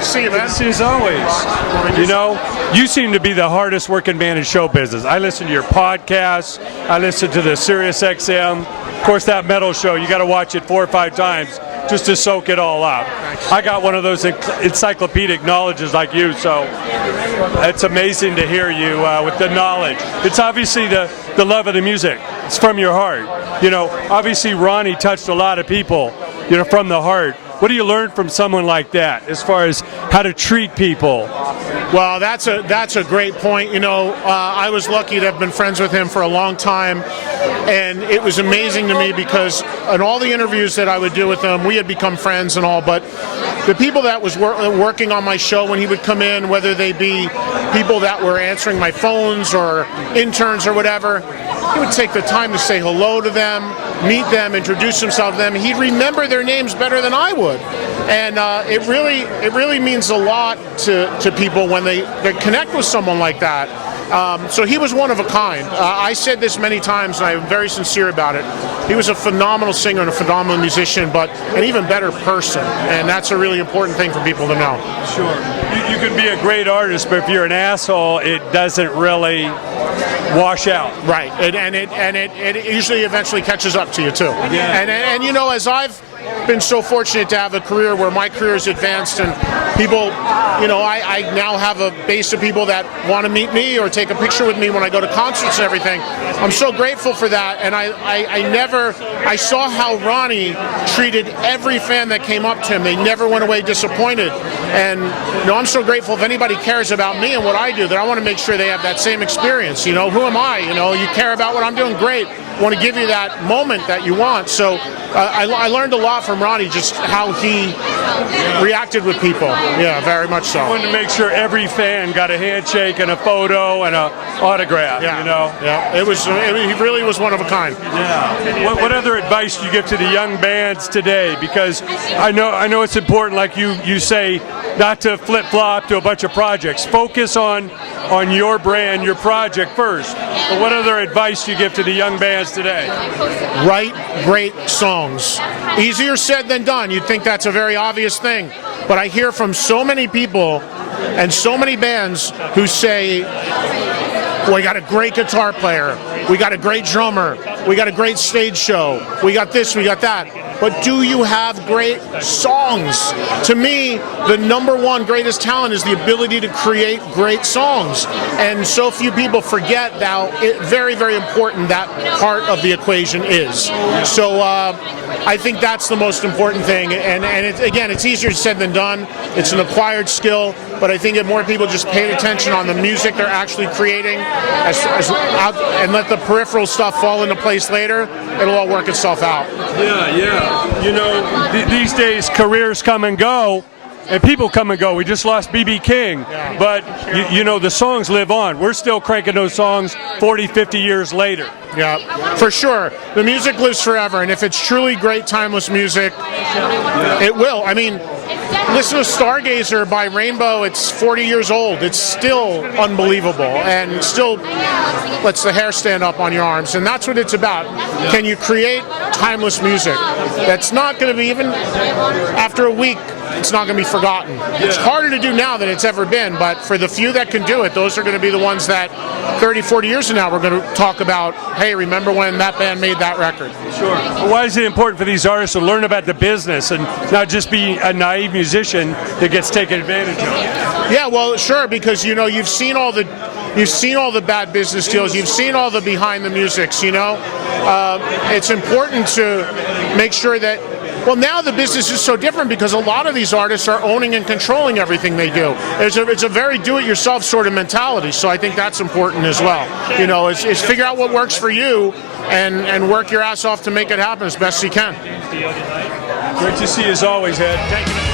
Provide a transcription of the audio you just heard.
to see you, man. Good to see you as always. You know, you seem to be the hardest working man in show business. I listen to your podcasts. I listen to the Sirius XM. Of course, that metal show, you got to watch it 4 or 5 times just to soak it all up. I got one of those encyclopedic knowledges like you, so it's amazing to hear you with the knowledge. It's obviously the love of the music. It's from your heart. You know, obviously Ronnie touched a lot of people, you know, from the heart. What do you learn from someone like that as far as how to treat people? Well, that's a great point. You know, I was lucky to have been friends with him for a long time, and it was amazing to me because in all the interviews that I would do with him, we had become friends and all, but the people that was working on my show when he would come in, whether they be people that were answering my phones or interns or whatever, he would take the time to say hello to them, meet them, introduce himself to them. He'd remember their names better than I would. And it really means a lot to people when they connect with someone like that. So he was one of a kind. I said this many times, and I'm very sincere about it. He was a phenomenal singer and a phenomenal musician, but an even better person. And that's a really important thing for people to know. Sure. You can be a great artist, but if you're an asshole, it doesn't really wash out. Right. And it usually eventually catches up to you, too. Yeah. And you know, as I've been so fortunate to have a career where my career is advanced and people, you know, I now have a base of people that want to meet me or take a picture with me when I go to concerts and everything. I'm so grateful for that, and I saw how Ronnie treated every fan that came up to him. They never went away disappointed, and you know, I'm so grateful if anybody cares about me and what I do, that I want to make sure they have that same experience. You know, who am I? You know, you care about what I'm doing, great. I want to give you that moment that you want. So I learned a lot from Ronnie, just how he reacted with people. Yeah, very much so. I wanted to make sure every fan got a handshake and a photo and an autograph. Yeah. You know. Yeah, he really was one of a kind. Yeah. What other advice do you give to the young bands today? Because I know it's important, like you say, not to flip-flop to a bunch of projects. Focus on your brand, your project first. But what other advice do you give to the young bands today? Write great songs. Easier said than done. You'd think that's a very obvious thing. But I hear from so many people and so many bands who say, well, we got a great guitar player, we got a great drummer, we got a great stage show, we got this, we got that. But do you have great songs? To me, the #1 greatest talent is the ability to create great songs. And so few people forget how very, very important that part of the equation is. So I think that's the most important thing. And again, it's easier said than done. It's an acquired skill. But I think if more people just paid attention on the music they're actually creating and let the peripheral stuff fall into place later, it'll all work itself out. Yeah. You know, these days careers come and go, and people come and go. We just lost B.B. King, but you know, the songs live on. We're still cranking those songs 40, 50 years later. Yeah, for sure. The music lives forever, and if it's truly great, timeless music, it will. I mean, listen to Stargazer by Rainbow. It's 40 years old. It's still unbelievable and still lets the hair stand up on your arms. And that's what it's about. Can you create timeless music that's not going to be, even after a week, it's not going to be forgotten. It's harder to do now than it's ever been, but for the few that can do it, those are going to be the ones that 30, 40 years from now we're going to talk about, hey, remember when that band made that record? Sure. Why is it important for these artists to learn about the business and not just be a naive musician that gets taken advantage of? Yeah, well, sure, because you know, you've seen all the bad business deals, you've seen all the behind the musics, you know. It's important to make sure that, well, now the business is so different because a lot of these artists are owning and controlling everything they do. It's a very do-it-yourself sort of mentality, so I think that's important as well. You know, is figure out what works for you and work your ass off to make it happen as best you can. Great to see you as always, Ed. Thank you.